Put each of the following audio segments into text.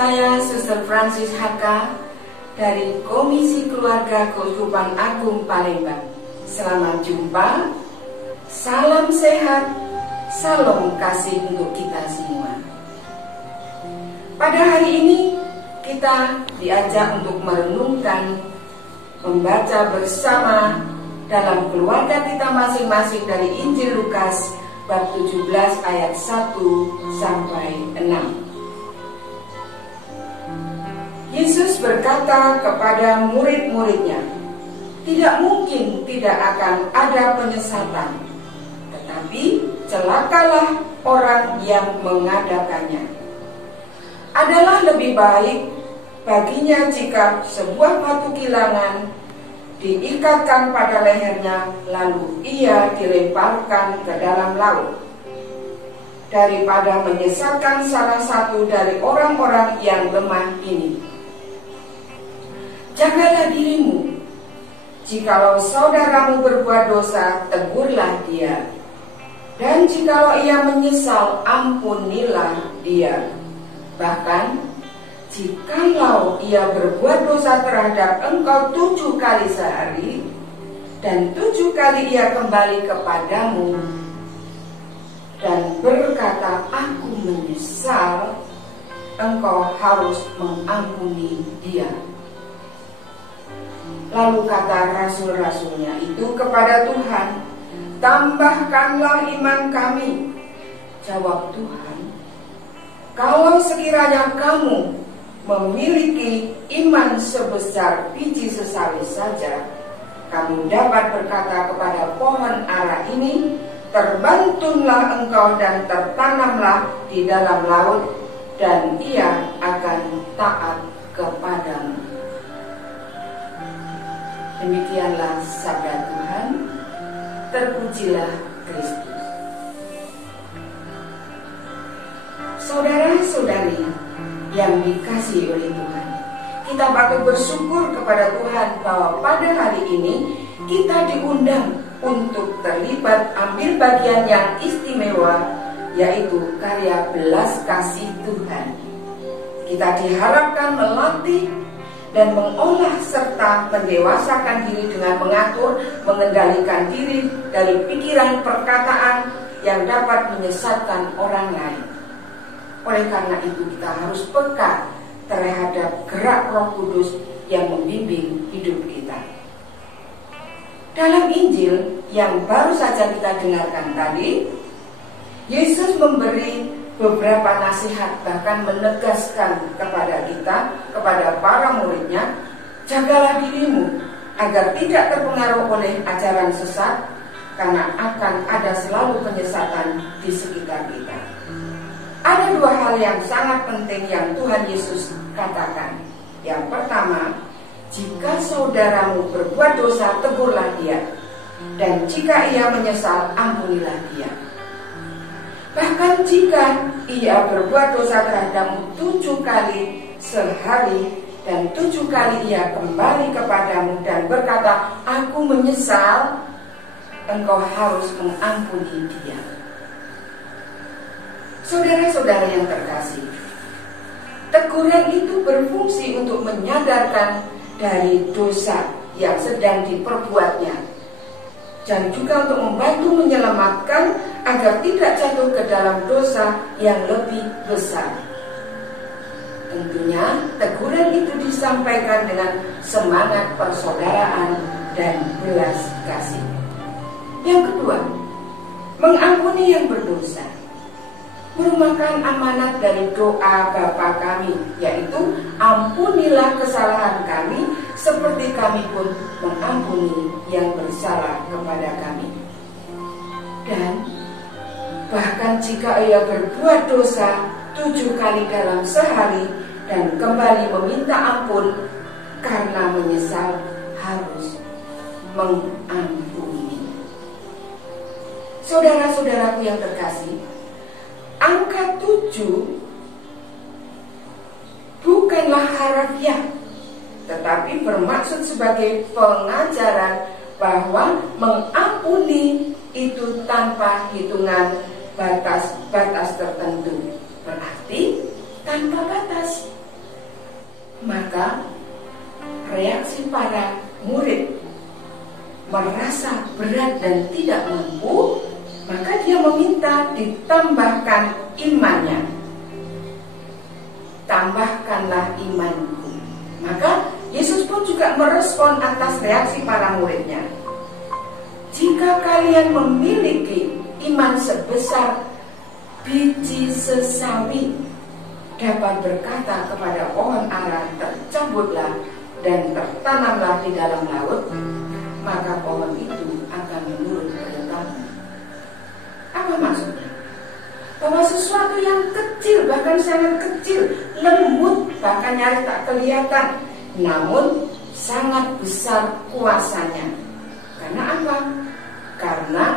Saya Suster Francis HK dari Komisi Keluarga Keuskupan Agung Palembang. Selamat jumpa, salam sehat, salam kasih untuk kita semua. Pada hari ini kita diajak untuk merenungkan, membaca bersama dalam keluarga kita masing-masing dari Injil Lukas bab 17 ayat 1 sampai 6. Yesus berkata kepada murid-muridnya, tidak mungkin tidak akan ada penyesatan, tetapi celakalah orang yang mengadakannya. Adalah lebih baik baginya jika sebuah batu kilangan diikatkan pada lehernya, lalu ia dilemparkan ke dalam laut, daripada menyesatkan salah satu dari orang-orang yang lemah ini. Jagalah dirimu. Jikalau saudaramu berbuat dosa, tegurlah dia. Dan jikalau ia menyesal, ampunilah dia. Bahkan, jikalau ia berbuat dosa terhadap engkau 7 kali sehari, dan 7 kali ia kembali kepadamu, dan berkata, aku menyesal, engkau harus mengampuni dia. Lalu kata rasul-rasulnya itu kepada Tuhan, tambahkanlah iman kami. Jawab Tuhan, kalau sekiranya kamu memiliki iman sebesar biji sesawi saja, kamu dapat berkata kepada pohon ara ini, terbantunlah engkau dan tertanamlah di dalam laut, dan ia akan taat kepadamu. Demikianlah sabda Tuhan. Terpujilah Kristus. Saudara-saudari yang dikasihi oleh Tuhan, kita patut bersyukur kepada Tuhan bahwa pada hari ini kita diundang untuk terlibat ambil bagian yang istimewa, yaitu karya belas kasih Tuhan. Kita diharapkan melatih dan mengolah serta mendewasakan diri dengan mengatur, mengendalikan diri dari pikiran perkataan yang dapat menyesatkan orang lain. Oleh karena itu kita harus peka terhadap gerak Roh Kudus yang membimbing hidup kita. Dalam Injil yang baru saja kita dengarkan tadi, Yesus memberi beberapa nasihat, bahkan menegaskan kepada kita, kepada para muridnya, jagalah dirimu agar tidak terpengaruh oleh ajaran sesat, karena akan ada selalu penyesatan di sekitar kita. Ada 2 hal yang sangat penting yang Tuhan Yesus katakan. Yang pertama, jika saudaramu berbuat dosa, tegurlah dia, dan jika ia menyesal, ampunilah dia. Bahkan jika ia berbuat dosa terhadapmu 7 kali sehari, dan 7 kali ia kembali kepadamu dan berkata, aku menyesal, engkau harus mengampuni dia. Saudara-saudara yang terkasih, teguran itu berfungsi untuk menyadarkan dari dosa yang sedang diperbuatnya, dan juga untuk membantu menyelamatkan agar tidak jatuh ke dalam dosa yang lebih besar. Tentunya teguran itu disampaikan dengan semangat persaudaraan dan belas kasih. Yang kedua, mengampuni yang berdosa merupakan amanat dari doa Bapa kami, yaitu ampunilah kesalahan kami seperti kami pun mengampuni yang bersalah kepada kami. Dan bahkan jika ia berbuat dosa 7 kali dalam sehari dan kembali meminta ampun karena menyesal, harus mengampuni. Saudara-saudaraku yang terkasih, angka 7 bukanlah harafiah, tetapi bermaksud sebagai pengajaran bahwa mengampuni itu tanpa hitungan batas-batas tertentu. Berarti tanpa batas. Maka reaksi para murid merasa berat dan tidak mampu, maka dia meminta ditambahkan imannya. Tambahkanlah imanku. Maka Yesus pun juga merespon atas reaksi para muridnya. Jika kalian memiliki iman sebesar biji sesawi, dapat berkata kepada pohon ara, tercabutlah dan tertanamlah di dalam laut, maka pohon itu akan menurut pada kamu. Apa maksudnya? Bahwa sesuatu yang kecil, bahkan sangat kecil, lembut, bahkan nyaris tak kelihatan, namun sangat besar kuasanya. Karena apa? Karena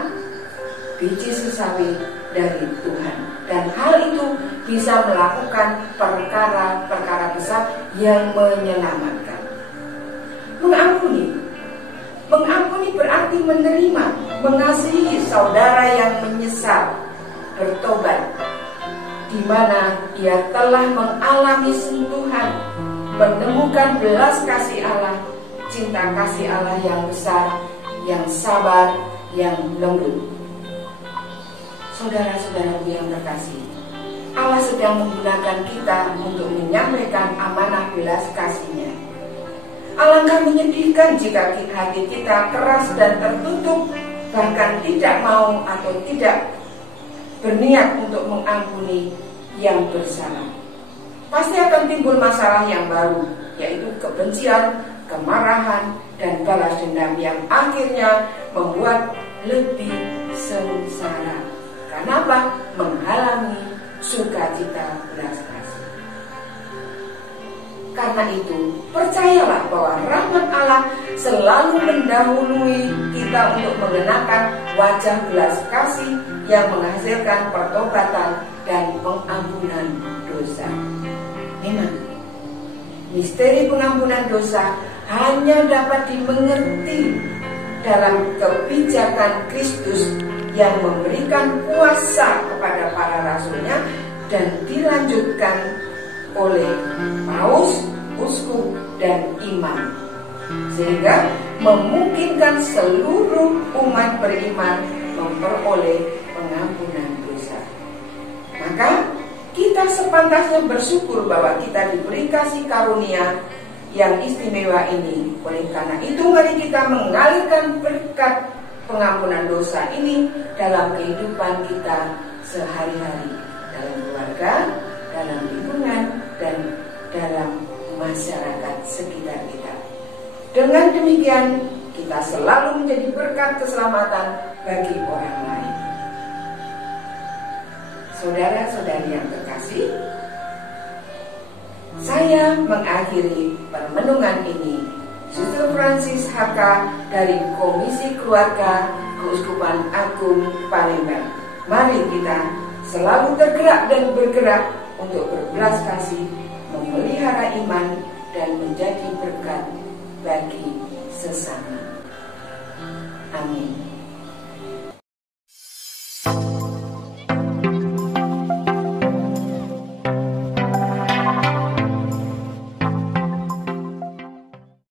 biji sesawi dari Tuhan, dan hal itu bisa melakukan perkara-perkara besar yang menyelamatkan. Mengampuni berarti menerima, mengasihi saudara yang menyesal, bertobat, di mana ia telah mengalami sentuhan, menemukan belas kasih Allah, cinta kasih Allah yang besar, yang sabar, yang lembut. Saudara-saudaraku yang terkasih, Allah sedang menggunakan kita untuk menyampaikan amanah belas kasih-Nya. Alangkah menyedihkan jika hati kita keras dan tertutup, bahkan tidak mau atau tidak berniat untuk mengampuni yang bersalah. Pasti akan timbul masalah yang baru, yaitu kebencian, kemarahan, dan balas dendam yang akhirnya membuat lebih sengsara. Karena apa? Menghalangi sukacita belas kasih. Karena itu, percayalah bahwa rahmat Allah selalu mendahului kita untuk mengenakan wajah belas kasih yang menghasilkan pertobatan dan pengampunan dosa. Memang, misteri pengampunan dosa hanya dapat dimengerti dalam kebijakan Kristus yang memberikan kuasa kepada para rasulnya dan dilanjutkan oleh paus, uskup, dan imam, sehingga memungkinkan seluruh umat beriman memperoleh pengampunan dosa. Maka kita sepantasnya bersyukur bahwa kita diberi kasih karunia yang istimewa ini. Oleh karena itu, mari kita mengalirkan berkat pengampunan dosa ini dalam kehidupan kita sehari-hari, dalam keluarga, dalam lingkungan, dan dalam masyarakat sekitar kita. Dengan demikian, kita selalu menjadi berkat keselamatan bagi orang lain. Saudara-saudari yang terkasih, saya mengakhiri permenungan ini. Suster Francis HK dari Komisi Keluarga Keuskupan Agung Palembang. Mari kita selalu tergerak dan bergerak untuk berbelas kasih, memelihara iman, dan menjadi berkat bagi sesama. Amin.